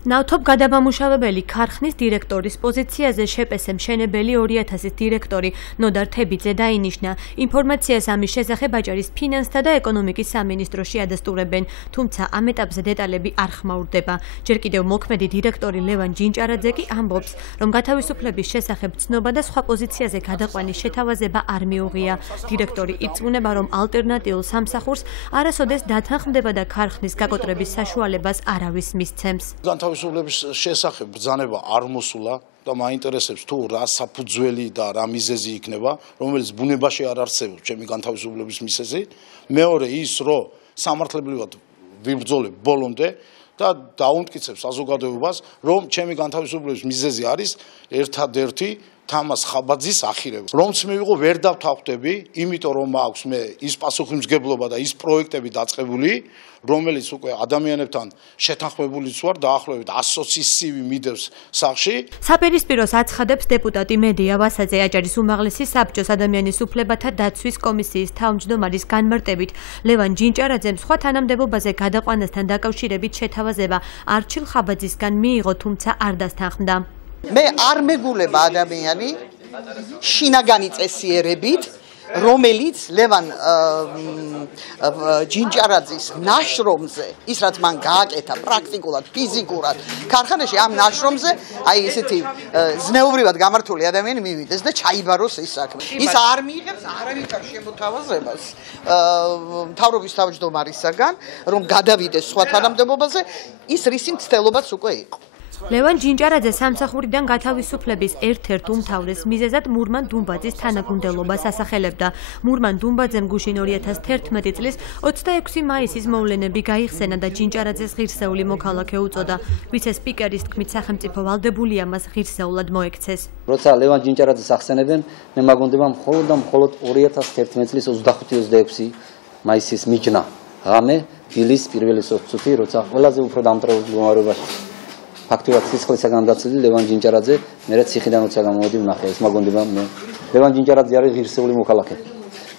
ნავთობ გადამამუშავებელი ქარხნის დირექტორის პოზიციაზე შეპესე მშენებელი 2000-ის დირექტორი ნოდარ თებიძე დაინიშნა. ინფორმაციას ამის შესახებ აჭარის ფინანსთა და ეკონომიკის სამინისტროში ადასტურებენ, თუმცა ამ ეტაპზე დეტალები არ ხმაურდება. ჯერ კიდევ მოქმედი დირექტორი ლევან ჯინჭარაძე კი ამბობს, რომ გათავისუფლების შესახებ ცნობა და სხვა პოზიციაზე გადაყვანის შეთავაზება არ მიუღია. დირექტორი ირწმუნება, რომ ალტერნატიულ სამსახურს არასოდეს დათანხმდება და ქარხნის გაკოტრების საშუალებას არავის მისცემს. თავისუფლების შესახებ ბრძანება არ მოსულა და მაინტერესებს თუ რა საფუძველი და რა მიზეზი იქნება, რომელიც ბუნებაში არ არსებობს ჩემი განთავისუფლების მიზეზი. მეორე ის, რომ სამართლებრივად ვიბრძოლებ ბოლომდე და დაუმტკიცებ საზოგადოებას, რომ ჩემი განთავისუფლების მიზეზი არის ერთადერთი თამას ხაბაძის ახირება. რომც მივიღო ვერ დავთანხმდები, იმიტომ რომ მაქვს მე ის პასუხისმგებლობა და ის პროექტები დაწყებული, რომელიც უკვე ადამიანებთან შეთანხმებულიც ვარ, დაახლოებით 120 CV მიდევს სახში. საპირისპიროს აცხადებს დეპუტატი მედია ვასაძე. აჭარის უმაღლესი საბჭოს ადამიანის უფლებათა დაცვის კომისიის თავმჯდომარის განმარტებით, ლევან ჯინჭარაძემ სხვა თანამდებობაზე გადაყვანასთან დაკავშირებით შეთავაზება არჩილ ხაბაძისგან მიიღო, თუმცა არ დასთანხმდა. მე არ მეგულება ადამიანი შინაგანი წესიერებით, რომელიც ლევან ჯინჭარაძის ნაშრომზე, ის რაც მან გააკეთა პრაქტიკულად, ფიზიკურად ქარხანაში, ამ ნაშრომზე, აი ესეთი ზნეობრივად გამართული ადამიანი მივიდეს და ჩაიბაროს ეს საქმე. ის არ მიიღებს არავითარ შემოთავაზებას მთავრობის თავმჯდომარისაგან, რომ გადავიდეს სხვა თანამდებობაზე, ის რისი მცდელობაც უკვე იყო. ლევან ჯინჭარაძე სამსახურიდან გათავისუფლების ერთ-ერთ უმთავრეს მიზეზად მურმან დუმბაძის თანაგუნდელობას ასახელებდა. მურმან დუმბაძემ გუშინ 2011 წლის 26 მაისის მოვლენები გაიხსენა და ჯინჭარაძეს ღირსეული მოქალაქე უწოდა. ვიცე-სპიკერის თქმით, სახელმწიფო ვალდებულია მას ღირსეულად მოექცეს. როცა ლევან ჯინჭარაძეს ახსენებენ, მე მაგონდება მხოლოდ და მხოლოდ 2011 წლის 25-26 მაისის მიჯნა. ღამე დილის პირველი სოცუთი, როცა ყველაზე უფრო დამტვრეულ მდგომარეობაში ფაქტურად სისხლისაგან დაცული ლევან ჯინჭარაძე მერე ციხიდან როცა გამოვედი ვნახე, ეს მაგონდება მე. ლევან ჯინჭარაძე არის ღირსეული მოქალაქე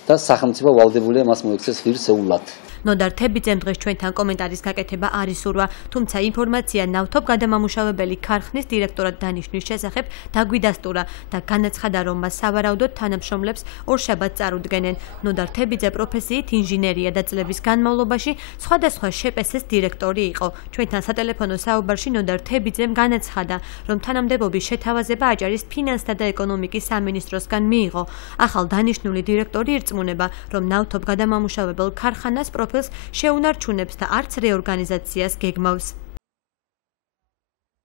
და სახელმწიფო ვალდებულია მას მოექცეს ღირსეულად. ნოდარ თებიძემ დღეს ჩვენთან კომენტარის გაკეთება არ ისურვა, თუმცა ინფორმაცია ნავთობ გადამამუშავებელი ქარხნის დირექტორად დანიშნვის შესახებ დაგვიდასტურა და განაცხადა, რომ მას სავარაუდოდ თანამშრომლებს ორშაბათს წარუდგენენ. ნოდარ თებიძე პროფესიით ინჟინერია და წლების განმავლობაში სხვადასხვა შეპესეს დირექტორი იყო. ჩვენთან სატელეფონო საუბარში ნოდარ თებიძემ განაცხადა, რომ თანამდებობის შეთავაზება აჭარის ფინანსთა და ეკონომიკის სამინისტროსგან მიიღო. ახალ დანიშნული დირექტორი ირწმუნება, რომ ნავთობ გადამამუშავებელ ქარხანას შეუნარჩუნებს და არც რეორგანიზაციას გეგმავს.